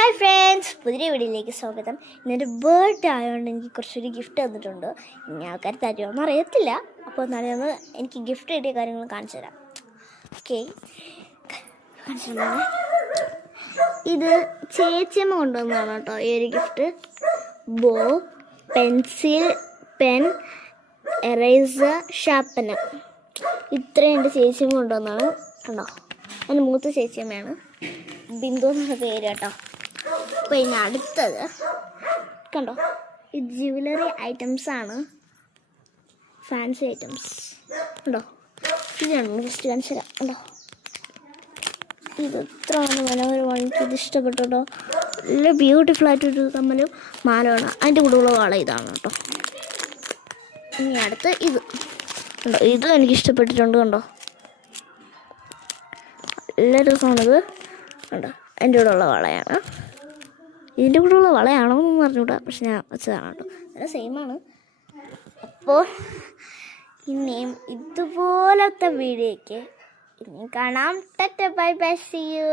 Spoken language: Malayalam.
ഹായ് ഫ്രണ്ട്സ്, പുതിയ വീഡിയോയിലേക്ക് സ്വാഗതം. ഇന്നൊരു ബർത്ത്ഡേ ആയതുകൊണ്ട് എനിക്ക് കുറച്ചൊരു ഗിഫ്റ്റ് തന്നിട്ടുണ്ട്. ഇനി ആൾക്കാർ തരുമോയെന്ന് അറിയത്തില്ല. അപ്പോൾ എന്നാലും എനിക്ക് ഗിഫ്റ്റ് കിട്ടിയ കാര്യങ്ങൾ കാണിച്ചു തരാം. ഓക്കെ, കാണിച്ചു തരാം. ഇത് ചേച്ചിയമ്മ കൊണ്ടുവന്നതാണ് കേട്ടോ ഈ ഒരു ഗിഫ്റ്റ്. ബോ, പെൻസിൽ, പെൻ, എറേസർ, ഷാർപ്പനർ, ഇത്രയും എൻ്റെ ചേച്ചിയമ്മ കൊണ്ടുവന്നതാണ്. കണ്ടോ, എൻ്റെ മൂത്ത ചേച്ചിയമ്മയാണ്, ബിന്ദു എന്ന പേര് കേട്ടോ. അപ്പോൾ ഇനി അടുത്തത് കണ്ടോ, ഇത് ജ്വല്ലറി ഐറ്റംസാണ്, ഫാൻസി ഐറ്റംസ്. കണ്ടോ, ഇതാണ് ജസ്റ്റ് കാണിച്ചു തരാം. കണ്ടോ, ഇത് എത്ര മനോഹരമാണ്, എനിക്കിത് ഇഷ്ടപ്പെട്ടു കേട്ടോ. നല്ല ബ്യൂട്ടിഫുൾ ആയിട്ടൊരു കമ്മലും മാലമാണ്. അതിൻ്റെ കൂടെയുള്ള വള ഇതാണ് കേട്ടോ. ഇനി അടുത്ത് ഇത് കണ്ടോ, ഇതും എനിക്ക് ഇഷ്ടപ്പെട്ടിട്ടുണ്ട്. കണ്ടോ, നല്ല രസമാണിത്. കണ്ടോ, എൻ്റെ കൂടെയുള്ള വളയാണ്. ഇതിൻ്റെ കൂടെയുള്ള വളയാണോ എന്ന് പറഞ്ഞുകൂടാ, പക്ഷെ ഞാൻ വെച്ചതാണ് കേട്ടോ. നല്ല സെയിമാണ്. അപ്പോൾ ഇനിയും ഇതുപോലത്തെ വീഡിയോയ്ക്ക് ഇനിയും കാണാം. Tata, bye bye, see U.